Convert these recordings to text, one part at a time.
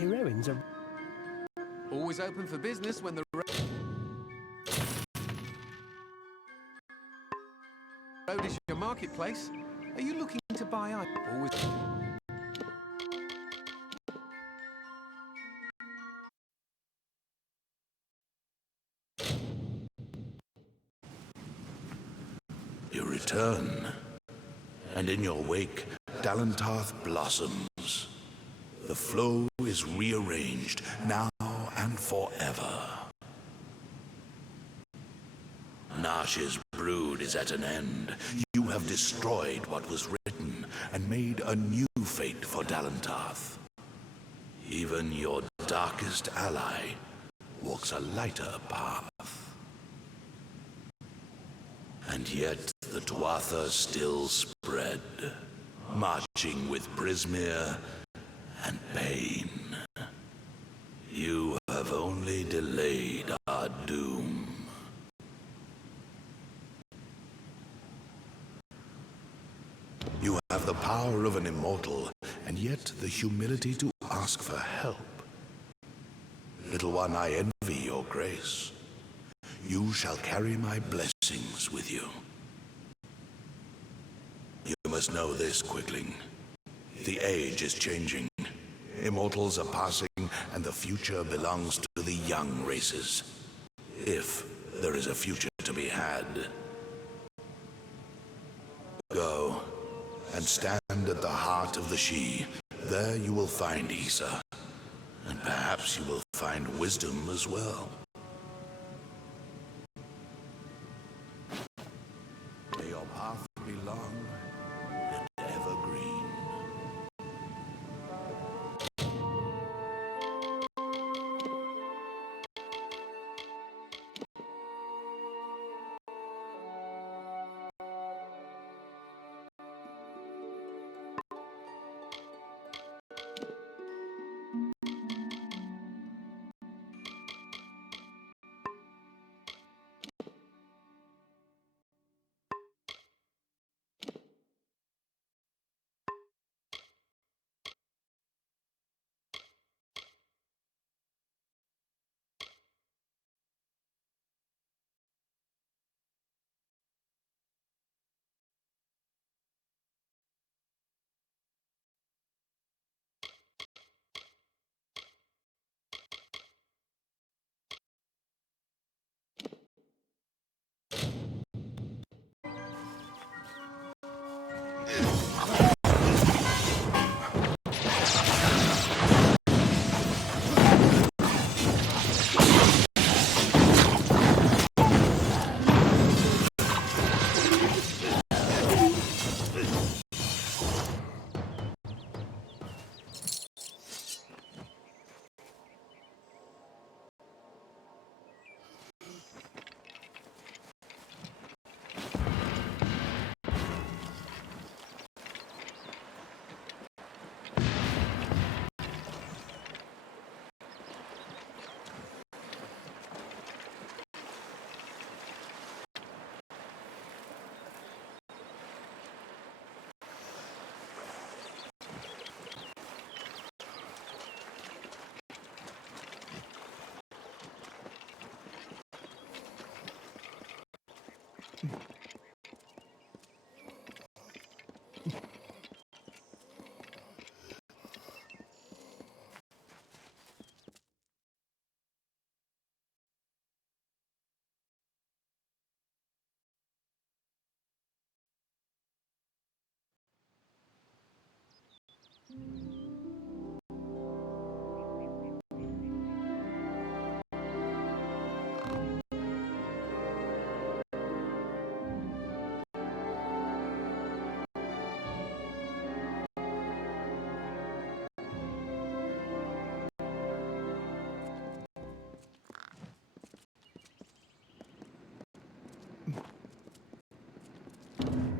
Heroines are always open for business when the road is your marketplace. Are you looking to buy items? Always. You return, and in your wake, Dalentarth blossoms. The flow is rearranged, now and forever. Nash's brood is at an end. You have destroyed what was written, and made a new fate for Dalentarth. Even your darkest ally walks a lighter path. And yet the Tuatha still spread, marching with Prismere and pain. You have only delayed our doom. You have the power of an immortal, and yet the humility to ask for help. Little one, I envy your grace. You shall carry my blessings with you. You must know this, Quickling. The age is changing. Immortals are passing, and the future belongs to the young races. If there is a future to be had. Go, and stand at the heart of the She. There you will find Issa. And perhaps you will find wisdom as well. May your path be long and evergreen.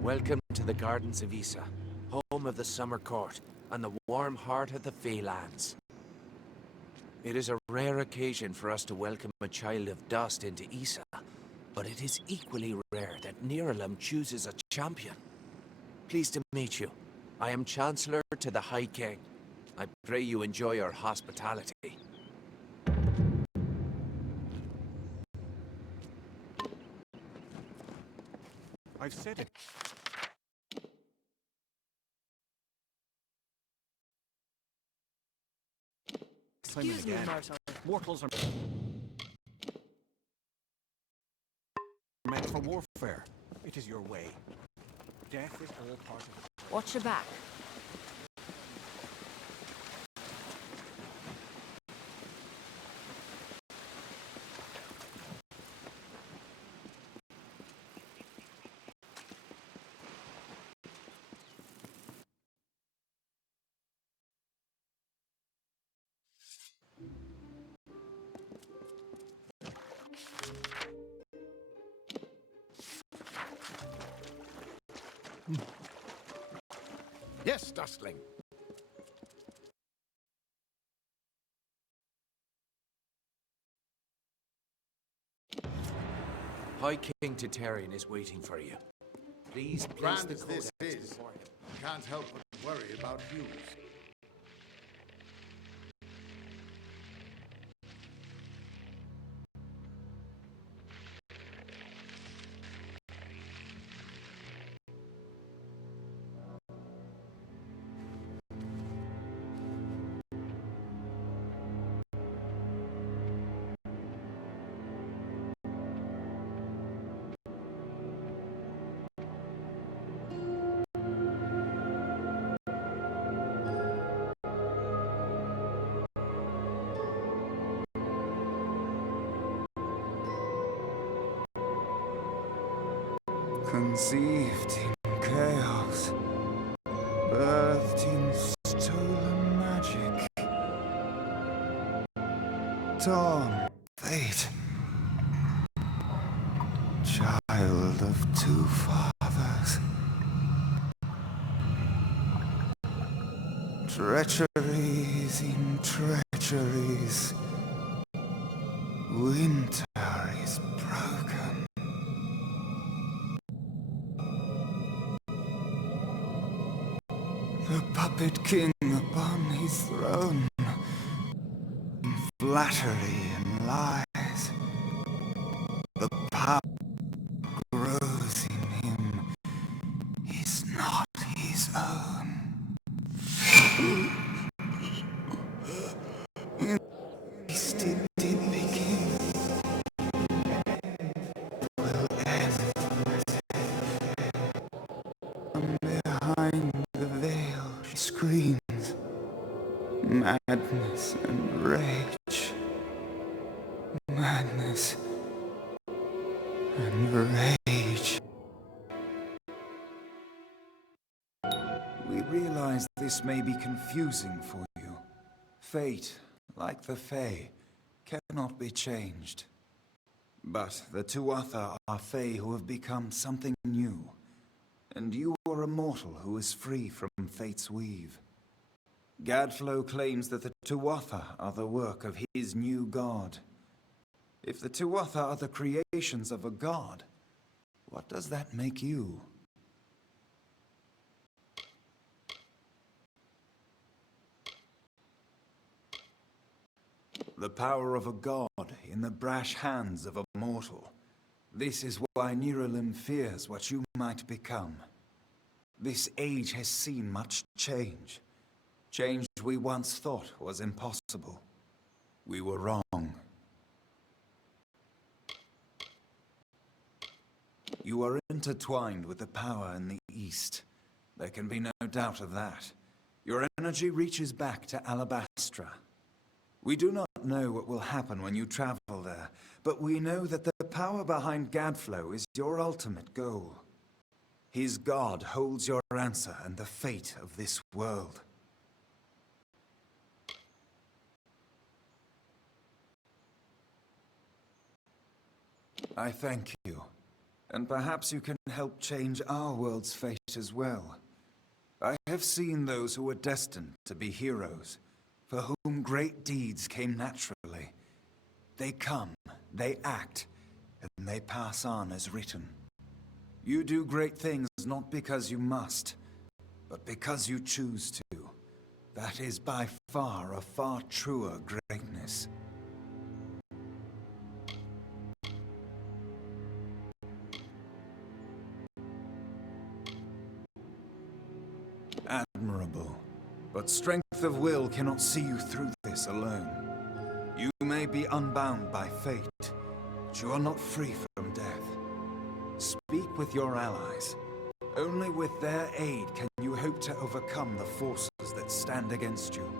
Welcome to the Gardens of Issa, home of the Summer Court, and the warm heart of the Feylands. It is a rare occasion for us to welcome a child of dust into Issa, but it is equally rare that Niralim chooses a champion. Pleased to meet you. I am Chancellor to the High King, I pray you enjoy our hospitality. I've said it. Excuse me, mortal. Mortals are meant for warfare. It is your way. Death is all part of it. Watch your back. Yes, Dustling. High King Titarian is waiting for you. Please place Grand the as this codex is, before him. can't help but worry about Hughes. Conceived in chaos, birthed in stolen magic, torn fate, child of two fathers, treacheries in treacheries, winter is broken. The puppet king upon his throne, flattery and lies. The power grows in him is not his own. Least it did begin, will end. From behind the veil she screams, madness and rage, madness and rage. We realize this may be confusing for you. Fate, like the Fae, cannot be changed. But the Tuatha are Fae who have become something new. And you are a mortal who is free from fate's weave. Gadflow claims that the Tuatha are the work of his new god. If the Tuatha are the creations of a god, what does that make you? The power of a god in the brash hands of a mortal. This is why Niralim fears what you might become. This age has seen much change. Change we once thought was impossible. We were wrong. You are intertwined with the power in the East. There can be no doubt of that. Your energy reaches back to Alabastra. We do not know what will happen when you travel there, but we know that the power behind Gadflow is your ultimate goal. His god holds your answer and the fate of this world. I thank you, and perhaps you can help change our world's fate as well. I have seen those who were destined to be heroes, for whom great deeds came naturally. They come, they act, and they pass on as written. You do great things not because you must, but because you choose to. That is by far a far truer greatness. Admirable. But strength of will cannot see you through this alone. You may be unbound by fate, but you are not free from death. Speak with your allies. Only with their aid can you hope to overcome the forces that stand against you.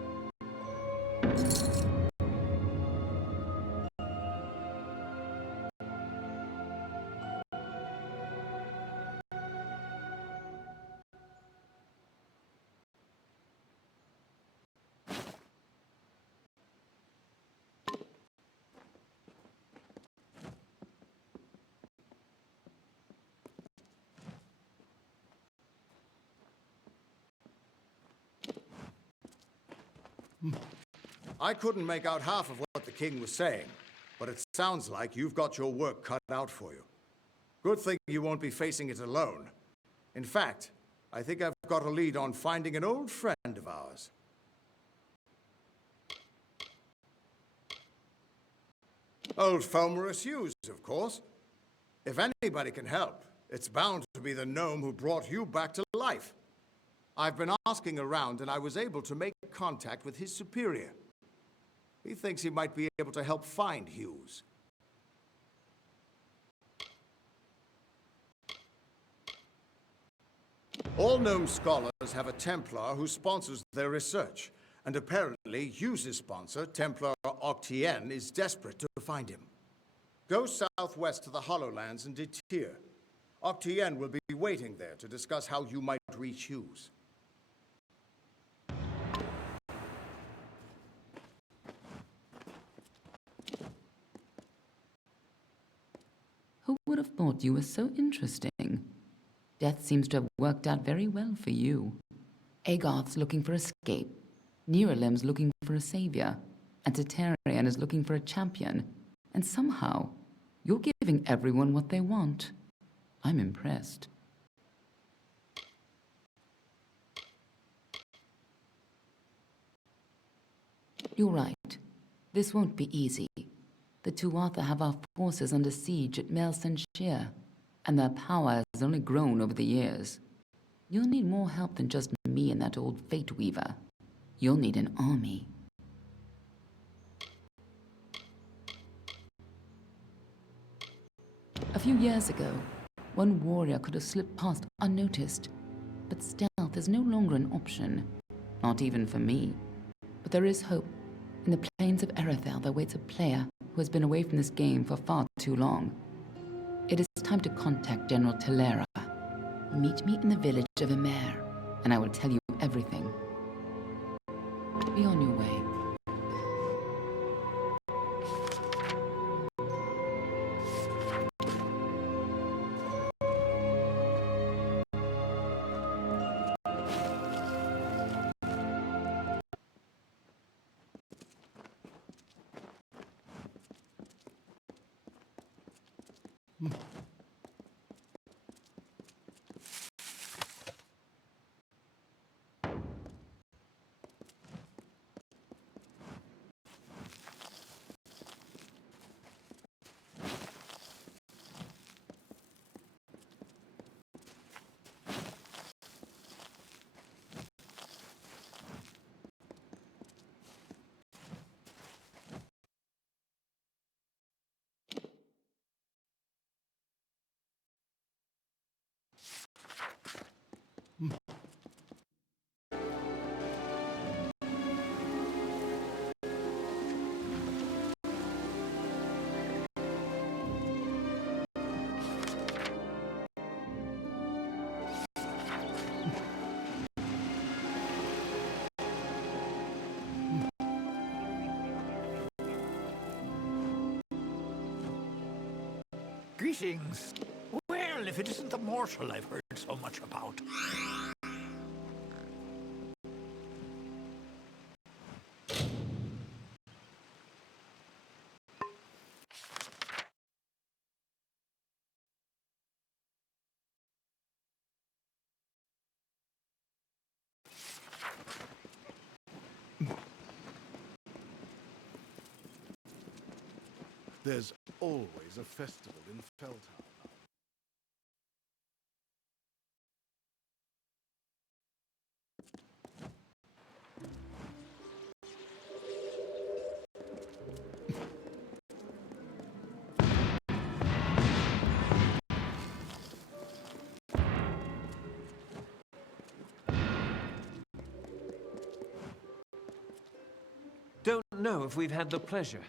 I couldn't make out half of what the king was saying, but it sounds like you've got your work cut out for you. Good thing you won't be facing it alone. In fact, I think I've got a lead on finding an old friend of ours. Old Fomorous Hughes, of course. If anybody can help, it's bound to be the gnome who brought you back to life. I've been asking around, and I was able to make contact with his superior. He thinks he might be able to help find Hughes. All gnome scholars have a Templar who sponsors their research, and apparently Hughes' sponsor, Templar PanyapiN, is desperate to find him. Go southwest to the Hollowlands and deter. PanyapiN will be waiting there to discuss how you might reach Hughes. Who would have thought you were so interesting? Death seems to have worked out very well for you. Agarth's looking for escape, Neuralim's looking for a savior, and Tatarian is looking for a champion. And somehow, you're giving everyone what they want. I'm impressed. You're right. This won't be easy. The Tuatha have our forces under siege at Mel Senshir, and their power has only grown over the years. You'll need more help than just me and that old Fate Weaver. You'll need an army. A few years ago, one warrior could have slipped past unnoticed, but stealth is no longer an option. Not even for me. But there is hope. In the plains of Erethel there waits a player who has been away from this game for far too long. It is time to contact General Telera. Meet me in the village of Emer, and I will tell you everything. Be on your way. Greetings. Well, if it isn't the mortal I've heard so much about. There's always a festival in Feldtown. Don't know if we've had the pleasure.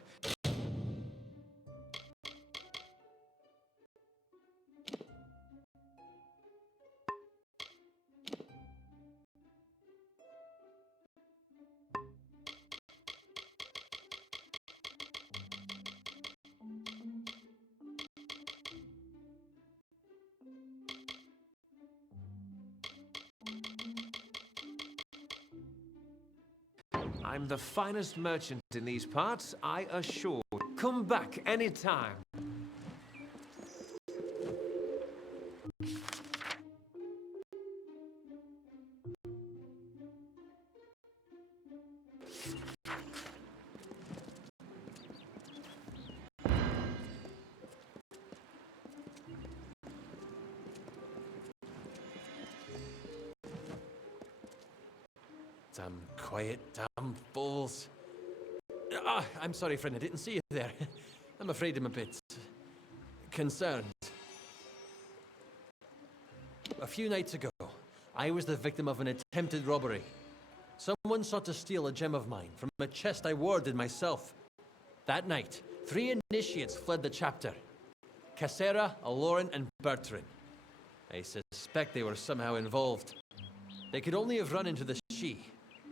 I'm the finest merchant in these parts, I assure. Come back anytime. Damn quiet, damn fools. Ah, I'm sorry, friend, I didn't see you there. I'm afraid I'm a bit concerned. A few nights ago, I was the victim of an attempted robbery. Someone sought to steal a gem of mine from a chest I warded myself. That night, 3 initiates fled the chapter. Cassera, Aloran, and Bertrand. I suspect they were somehow involved. They could only have run into the Shi.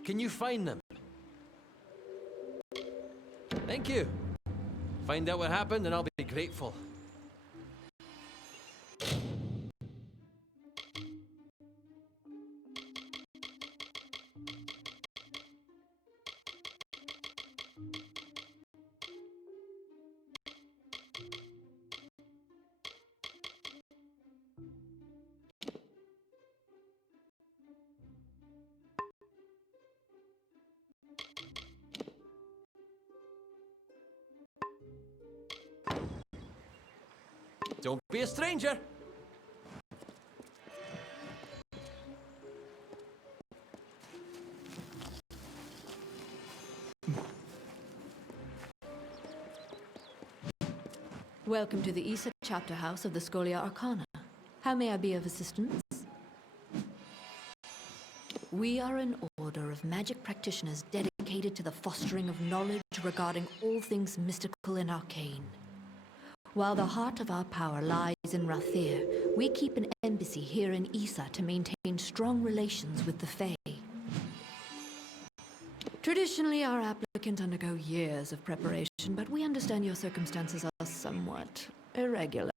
Can you find them? Thank you. Find out what happened and I'll be grateful. Don't be a stranger! Welcome to the Isa chapter house of the Scholia Arcana. How may I be of assistance? We are an order of magic practitioners dedicated to the fostering of knowledge regarding all things mystical and arcane. While the heart of our power lies in Rathir, we keep an embassy here in Isa to maintain strong relations with the Fae. Traditionally, our applicants undergo years of preparation, but we understand your circumstances are somewhat irregular.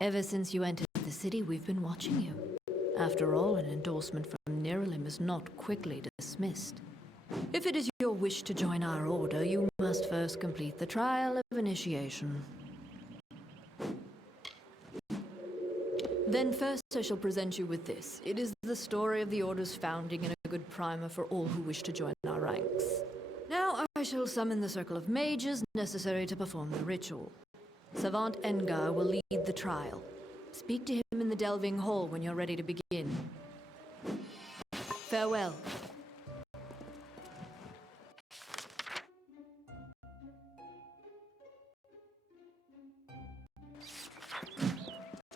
Ever since you entered the city, we've been watching you. After all, an endorsement from Niralim is not quickly dismissed. If it is your wish to join our order, you must first complete the trial of initiation. Then first I shall present you with this. It is the story of the Order's founding and a good primer for all who wish to join our ranks. Now I shall summon the circle of mages necessary to perform the ritual. Savant Engar will lead the trial. Speak to him in the Delving Hall when you're ready to begin. Farewell.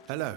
Hello.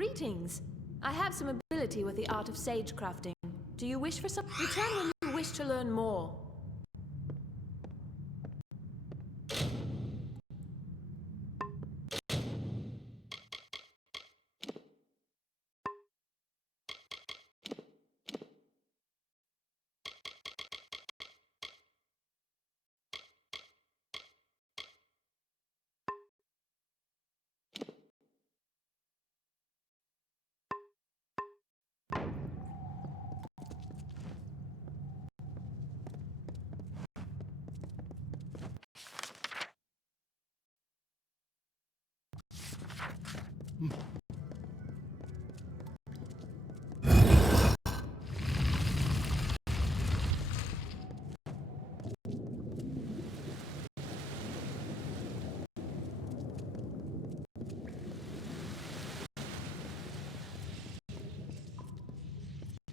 Greetings. I have some ability with the art of sage crafting. Do you wish for some? Return when you wish to learn more.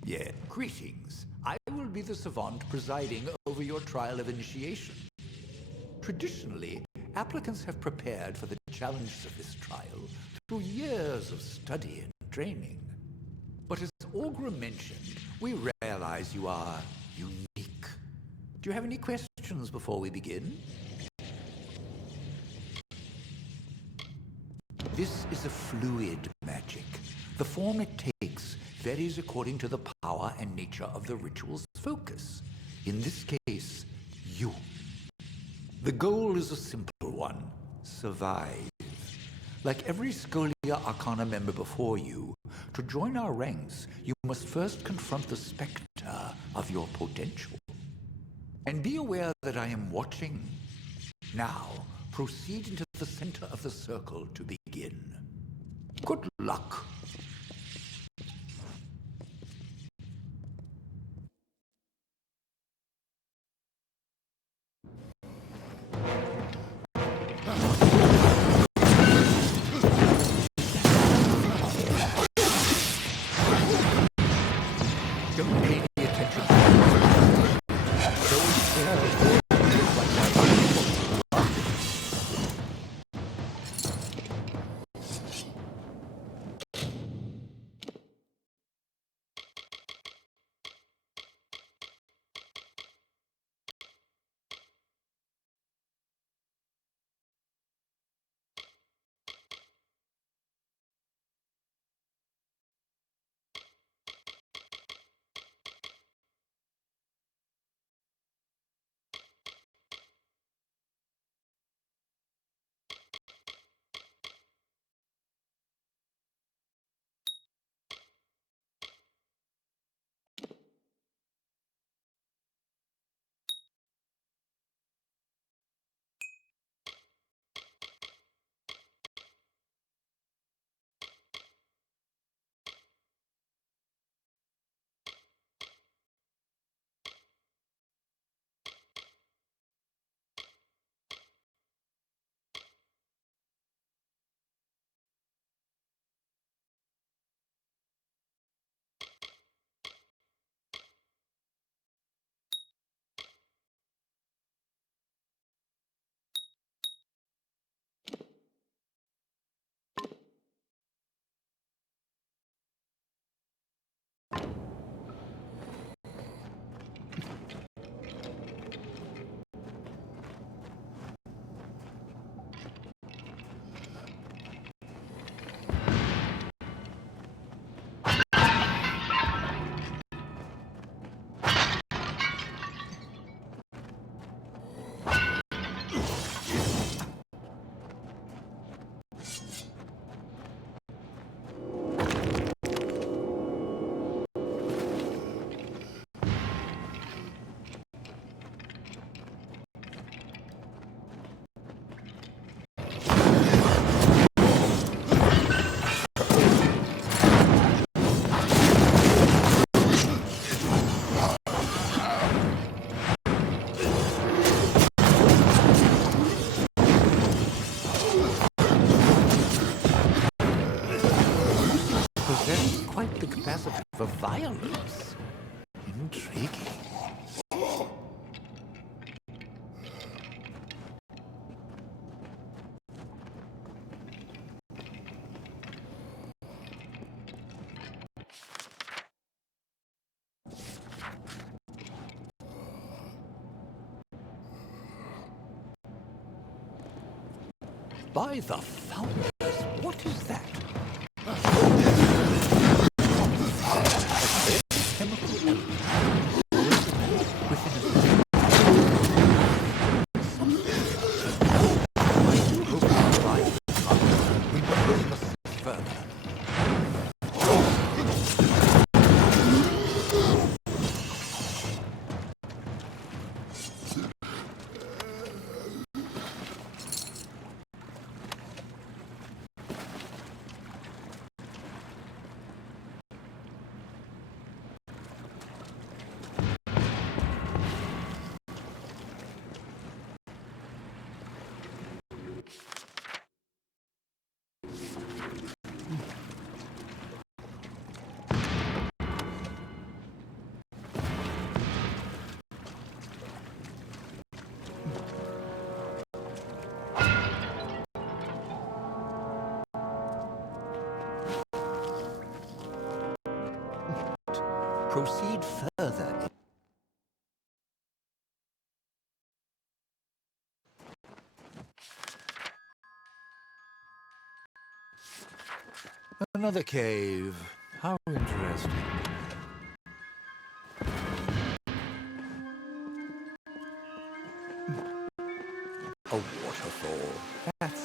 Yeah, greetings. I will be the savant presiding over your trial of initiation. Traditionally, applicants have prepared for the challenges of this trial through years of study and training. But as Augur mentioned, we realize you are unique. Do you have any questions before we begin? This is a fluid magic. The form it takes varies according to the power and nature of the ritual's focus. In this case, you. The goal is a simple one: survive. Like every Scholia Arcana member before you, to join our ranks, you must first confront the specter of your potential. And be aware that I am watching. Now, proceed into the center of the circle to begin. Good luck. Don't pay any attention. Quite the capacity for violence. Intriguing. By the founders, what is that? Chemical element within a proceed further. Another cave. How interesting. A waterfall. That's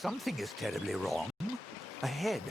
something is terribly wrong. Ahead.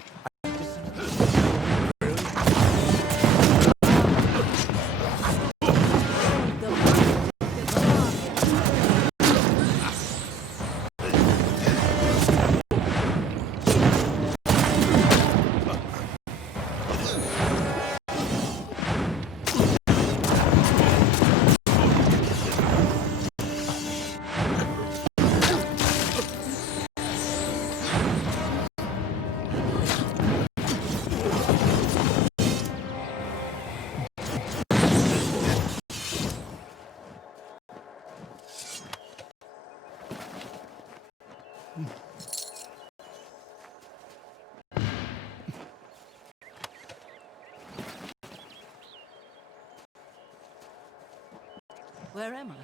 Where am I?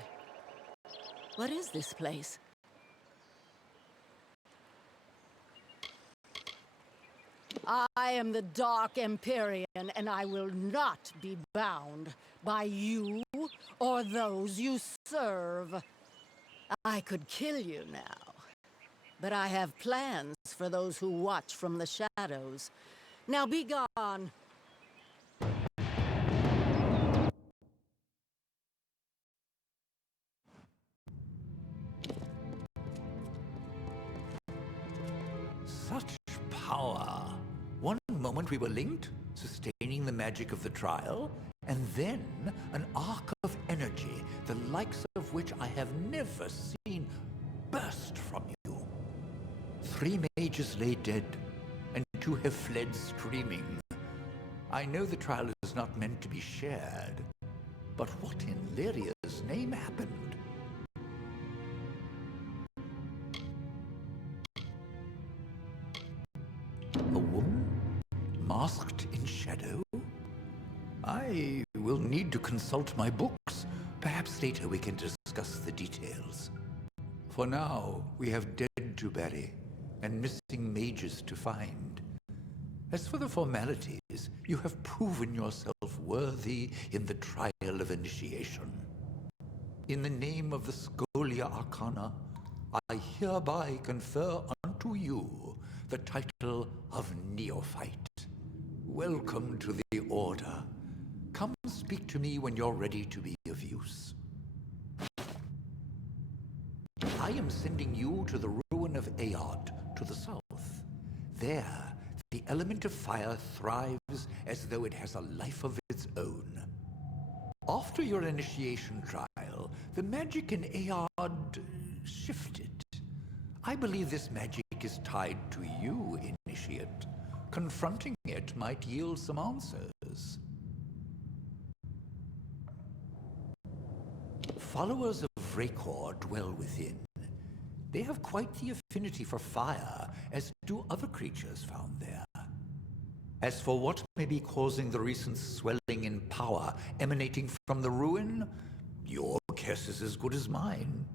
What is this place? I am the Dark Empyrean, and I will not be bound by you or those you serve. I could kill you now, but I have plans for those who watch from the shadows. Now be gone. Such power. One moment we were linked, sustaining the magic of the trial, and then an arc of energy, the likes of which I have never seen, burst from you. 3 mages lay dead, and 2 have fled screaming. I know the trial is not meant to be shared, but what in Lyria's name happened? A woman? Masked in shadow? I will need to consult my books. Perhaps later we can discuss the details. For now, we have dead to bury. and missing mages to find. As for the formalities, you have proven yourself worthy in the trial of initiation. In the name of the Scholia Arcana, I hereby confer unto you the title of Neophyte. Welcome to the Order. Come speak to me when you're ready to be of use. I am sending you to the ruin of Aod, to the south. There, the element of fire thrives as though it has a life of its own. After your initiation trial, the magic in Aod shifted. I believe this magic is tied to you, Initiate. Confronting it might yield some answers. Followers of Rakor dwell within. They have quite the affinity for fire, as do other creatures found there. As for what may be causing the recent swelling in power emanating from the ruin, your guess is as good as mine.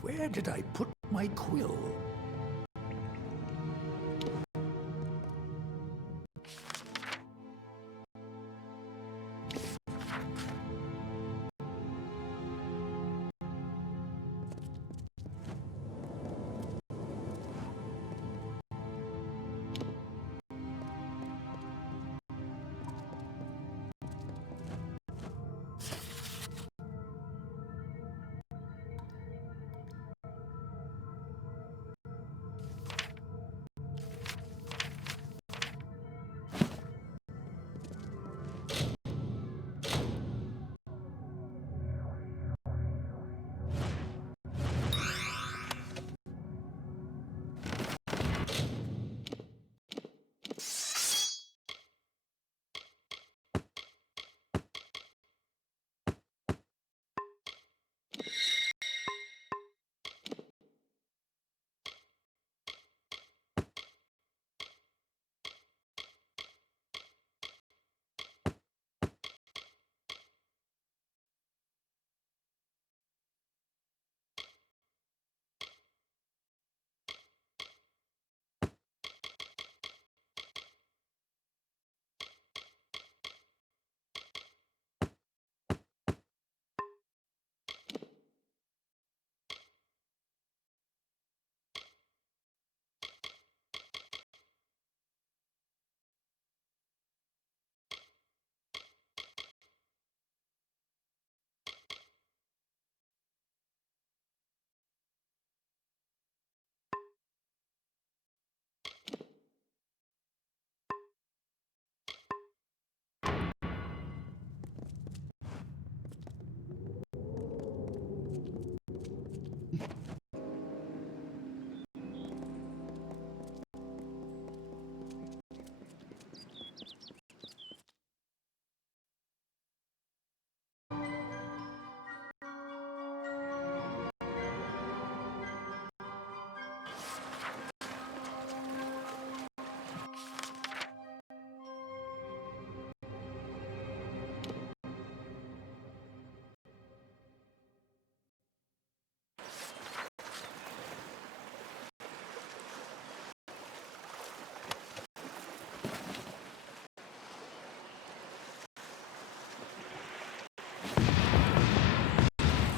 Where did I put my quill?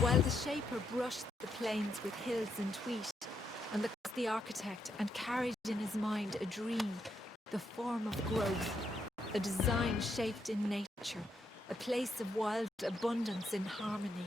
While the Shaper brushed the plains with hills and wheat, and the architect and carried in his mind a dream, the form of growth, a design shaped in nature, a place of wild abundance in harmony.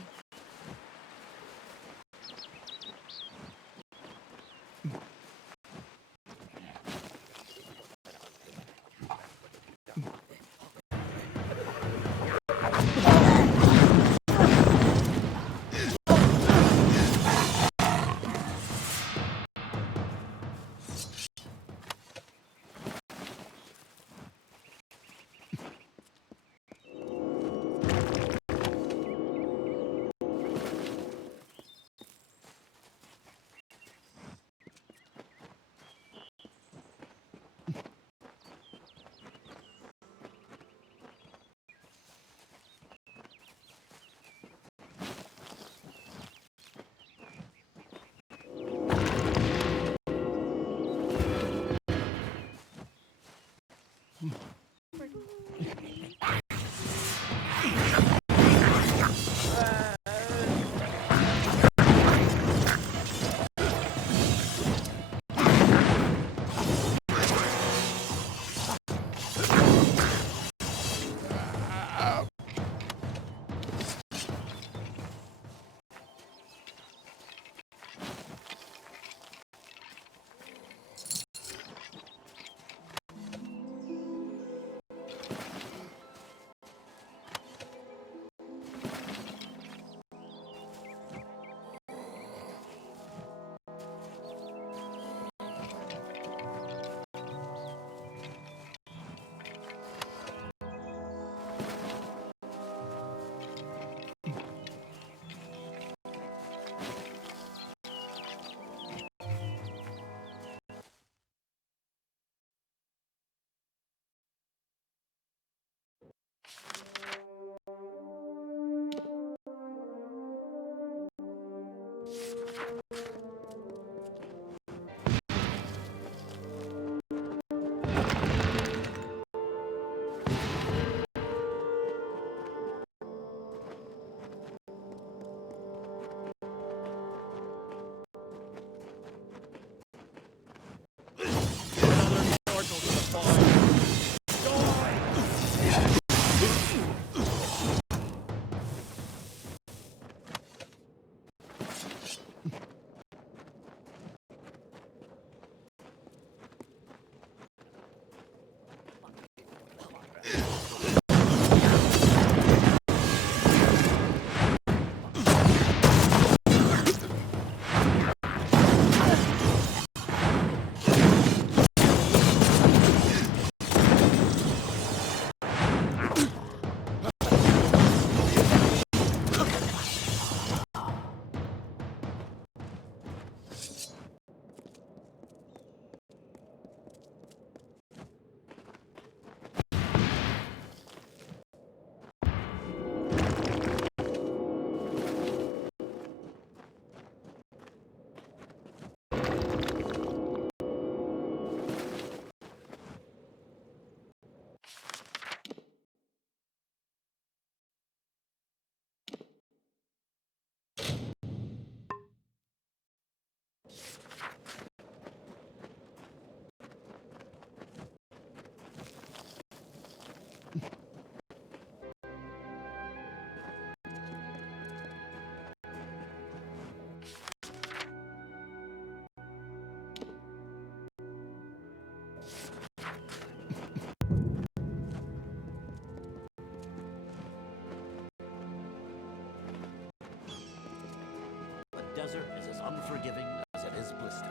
desert is as unforgiving as it is blistering.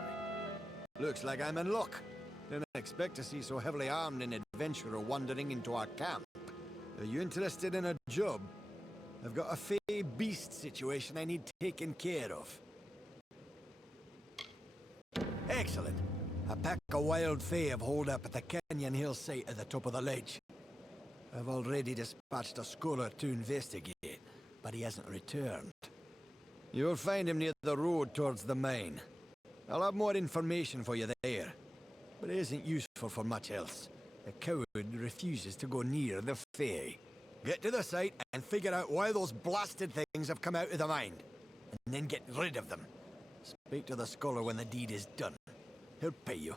Looks like I'm in luck. Didn't expect to see so heavily armed an adventurer wandering into our camp. Are you interested in a job? I've got a fey beast situation I need taken care of. Excellent. A pack of wild fey have holed up at the canyon hill site at the top of the ledge. I've already dispatched a scholar to investigate, but he hasn't returned. You'll find him near the road towards the mine. I'll have more information for you there, but it isn't useful for much else. The coward refuses to go near the fey. Get to the site and figure out why those blasted things have come out of the mine, and then get rid of them. Speak to the scholar when the deed is done. He'll pay you.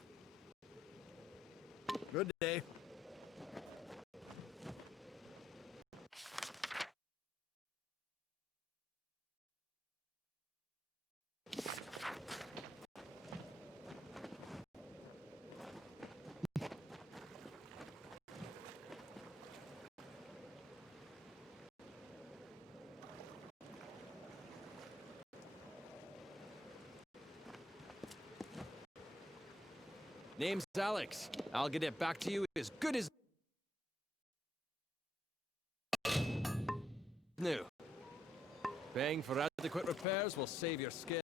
Good day. Name's Alex. I'll get it back to you as good as new. Paying for adequate repairs will save your skin.